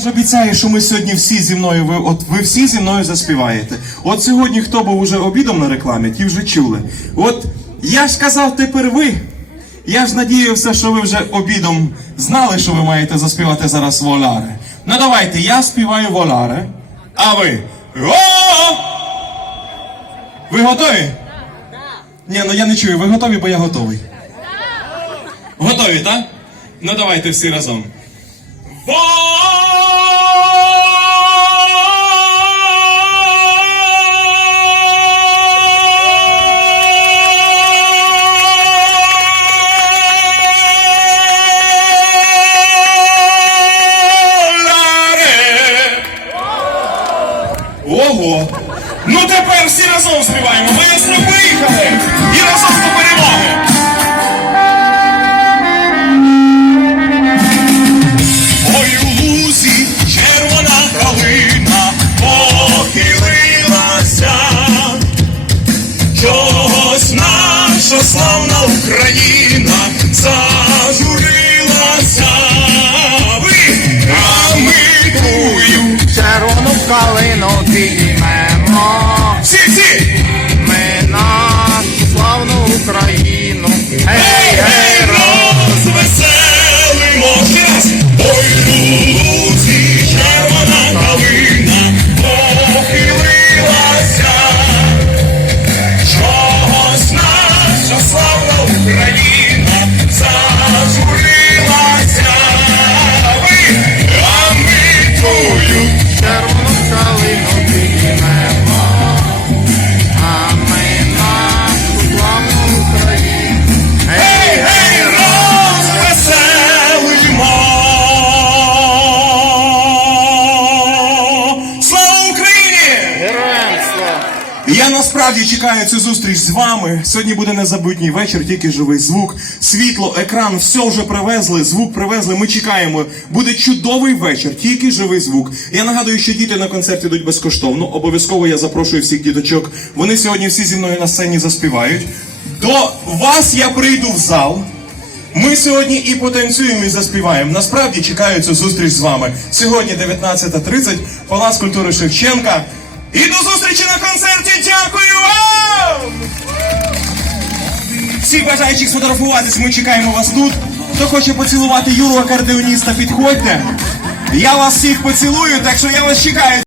ж обіцяє, що ми сьогодні всі зі мною, ви, от ви всі зі мною заспіваєте. От сьогодні хто був уже обідом на рекламі, ті вже чули. От я ж сказав тепер ви. Я ж надіявся, що ви вже обідом знали, що ви маєте заспівати зараз воляре. Ну давайте, я співаю воляре, а ви. О! Ви готові? Ні, ну я не чую, ви готові, бо я готовий. Готові, так? Ну давайте всі разом. Воларе! Ого! Ну тепер всі разом співаємо. Маестро, поїхали! І разом до перемоги! Ой, у червона калина похилилася, чогось наша славна Україна калину підіймемо, Насправді чекаю цю зустріч з вами. Сьогодні буде незабутній вечір, тільки живий звук, світло, екран, все вже привезли, звук привезли. Ми чекаємо. Буде чудовий вечір, тільки живий звук. Я нагадую, що діти на концерт ідуть безкоштовно. Обов'язково я запрошую всіх діточок. Вони сьогодні всі зі мною на сцені заспівають. До вас я прийду в зал. Ми сьогодні і потанцюємо, і заспіваємо. Насправді чекаю цю зустріч з вами. Сьогодні 19.30, Палац культури Шевченка. І до зустрічі на концерті. Дякую вам! Всіх бажаючих сфотографуватись, ми чекаємо вас тут. Хто хоче поцілувати Юру акордеоніста, підходьте. Я вас всіх поцілую, так що я вас чекаю.